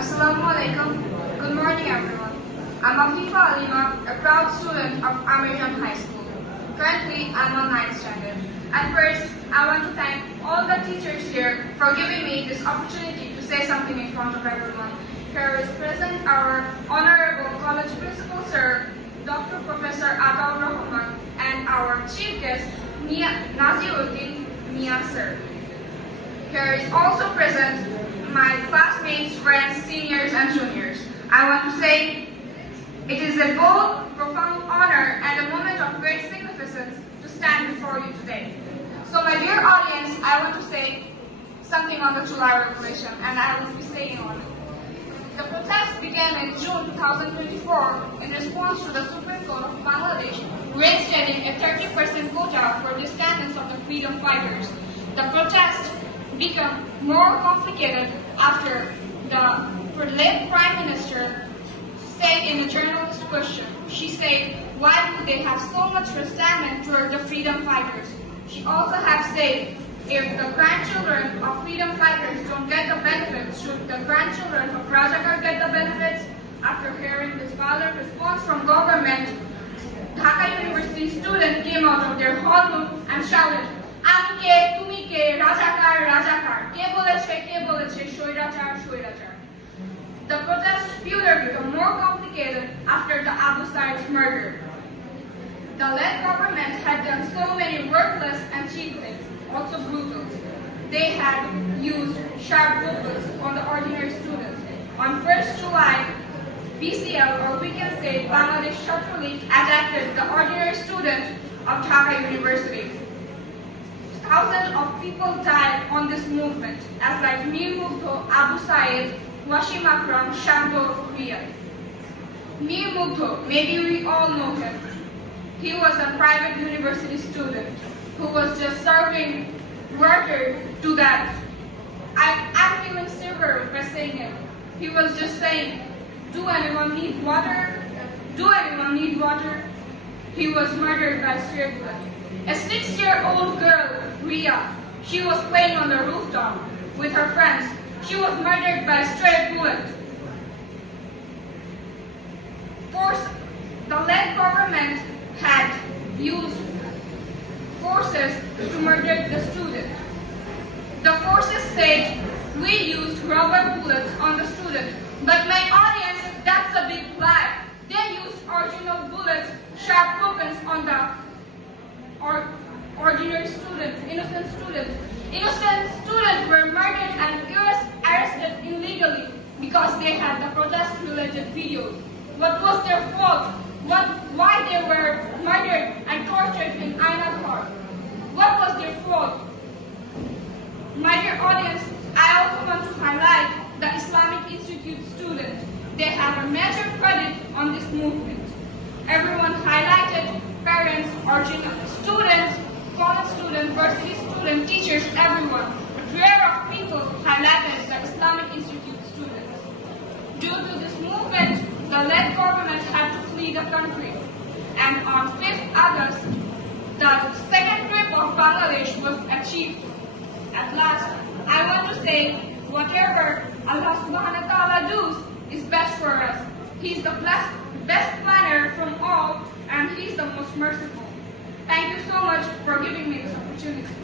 Assalamu alaikum. Good morning, everyone. I'm Afifa Alima, a proud student of American High School. Currently, I'm on 9th standard. At first, I want to thank all the teachers here for giving me this opportunity to say something in front of everyone. Here is present our Honorable College Principal Sir, Dr. Professor Ataur Rahman, and our Chief Guest, Naziruddin Mia Sir. Here is also present my classmates, friends, seniors, and juniors. I want to say it is a bold, profound honor and a moment of great significance to stand before you today. So my dear audience, I want to say something on the July Revolution, and I will be saying on it. The protest began in June 2024 in response to the Supreme Court of Bangladesh reinstating a 30% quota for descendants of the freedom fighters. The protest became more complicated after the late Prime Minister said in a journalist question, she said, why would they have so much resentment toward the freedom fighters? She also has said, if the grandchildren of freedom fighters don't get the benefits, should the grandchildren of Rajakar get the benefits? After hearing this violent response from government, Dhaka University students came out of their hall room and shouted, আমি কে তুমি কে রাজাকার রাজাকার কে বলেছে স্বৈরাচার স্বৈরাচার. The protest further became more complicated after the Abu Said's murder. The led government had done so many worthless and cheap things, also brutal. They had used sharp bullets on the ordinary students. On 1st July, BCL, or we can say Bangladesh Chhatra League, attacked the ordinary students of Dhaka University. Thousands of people died on this movement, as like Mir Mugdho, Abu Said, Wasim Akram, Shanto, Riyad. Mir Mugdho, maybe we all know him. He was a private university student who was just serving water to that. I'm feeling silver by saying it. He was just saying, do anyone need water? Do anyone need water? He was murdered by stray bullet. A 6-year-old girl, Ria, she was playing on the rooftop with her friends. She was murdered by a stray bullet. The led government had used forces to murder the student. The forces said, we used rubber bullets on the student. But my audience, that's a big lie. They used original bullets, sharp weapons on the ordinary students, innocent students. Innocent students were murdered and arrested illegally because they had the protest-related videos. What was their fault? Why they were murdered and tortured in Ainapur? What was their fault? My dear audience, I also want to highlight the Islamic Institute students. They have a major credit on this movement. Everyone highlighted parents, students, college students, university students, teachers, everyone. Rare of people highlighted the Islamic Institute students. Due to this movement, the led government had to flee the country. And on 5th August, the second trip of Bangladesh was achieved. At last, I want to say, whatever Allah subhanahu wa ta'ala does is best for us. He's the best planner from all, and He's the most merciful. Thank you so much for giving me this opportunity.